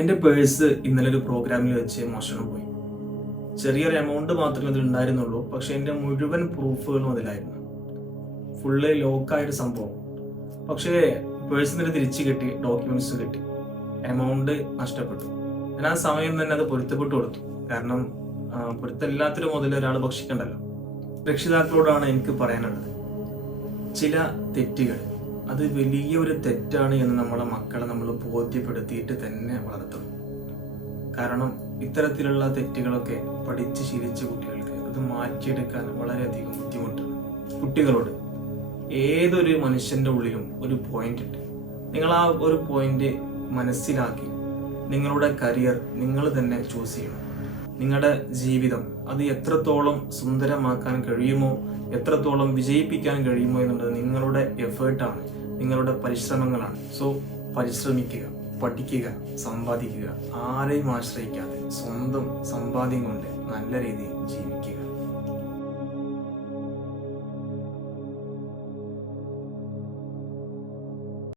എൻ്റെ പേഴ്സ് ഇന്നലെ ഒരു പ്രോഗ്രാമിൽ വെച്ച് മോഷണം പോയി. ചെറിയൊരു എമൗണ്ട് മാത്രമേ അതിൽ ഉണ്ടായിരുന്നുള്ളൂ. പക്ഷെ എൻ്റെ മുഴുവൻ പ്രൂഫുകളും അതിലായിരുന്നു. ഫുള്ള് ലോക്കായൊരു സംഭവം. പക്ഷേ പേഴ്സ് നിന്ന് തിരിച്ചു കിട്ടി, ഡോക്യുമെന്റ്സ് കിട്ടി, എമൗണ്ട് നഷ്ടപ്പെട്ടു. ഞാൻ ആ സമയം തന്നെ അത് പൊരുത്തപ്പെട്ടു കൊടുത്തു. കാരണം പൊരുത്തമില്ലാത്തൊരു മുതൽ ഒരാൾ ഭക്ഷിക്കണ്ടല്ലോ. രക്ഷിതാക്കളോടാണ് എനിക്ക് പറയാനുള്ളത്, ചില തെറ്റുകൾ അത് വലിയൊരു തെറ്റാണ് എന്ന് നമ്മളെ മക്കളെ നമ്മൾ ബോധ്യപ്പെടുത്തിയിട്ട് തന്നെ വളർത്തണം. കാരണം ഇത്തരത്തിലുള്ള തെറ്റുകളൊക്കെ പഠിച്ച് ശീലിച്ച കുട്ടികൾക്ക് അത് മാറ്റിയെടുക്കാൻ വളരെയധികം ബുദ്ധിമുട്ടാണ്. കുട്ടികളോട് ഏതൊരു മനുഷ്യന്റെ ഉള്ളിലും ഒരു പോയിന്റ് ഉണ്ട്. നിങ്ങൾ ആ ഒരു പോയിന്റ് മനസ്സിലാക്കി നിങ്ങളുടെ കരിയർ നിങ്ങൾ തന്നെ ചൂസ് ചെയ്യണം. നിങ്ങളുടെ ജീവിതം അത് എത്രത്തോളം സുന്ദരമാക്കാൻ കഴിയുമോ, എത്രത്തോളം വിജയിപ്പിക്കാൻ കഴിയുമോ എന്നുള്ളത് നിങ്ങളുടെ എഫേർട്ടാണ്, നിങ്ങളുടെ പരിശ്രമങ്ങളാണ്. സോ പരിശ്രമിക്കുക, പഠിക്കുക, സമ്പാദിക്കുക. ആരെയും ആശ്രയിക്കാതെ സ്വന്തം സമ്പാദ്യം കൊണ്ട് നല്ല രീതിയിൽ ജീവിക്കുക.